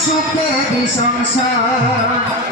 सुख संसार।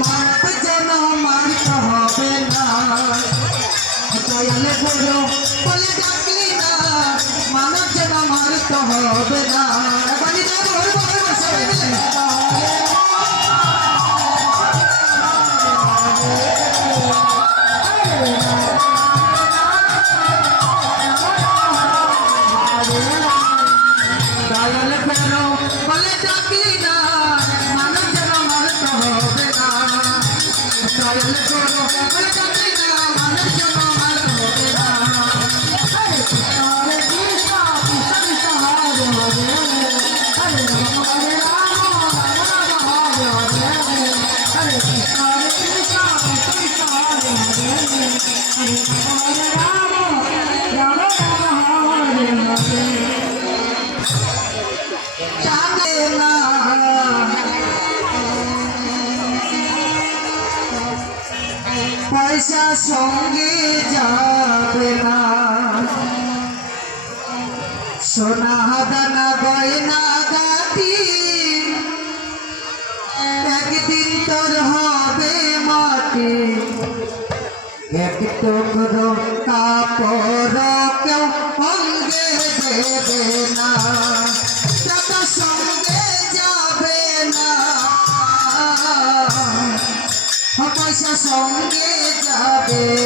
মারতে যেন মারতে হবে না। দয়ালে বলো Gracias. সোনা দানা গয়না গাতি একদিন তোর হবে মাটি। এক টুকরো কাপড়, কেউ অঙ্গে দেবে না। টাকা সঙ্গে যাবে না। পয়সা সঙ্গে যাবে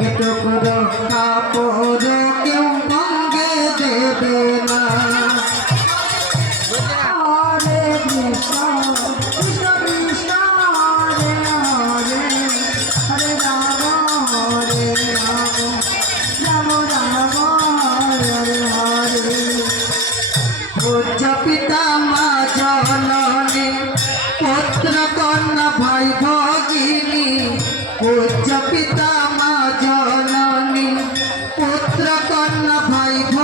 Get up, get up. นภัยพ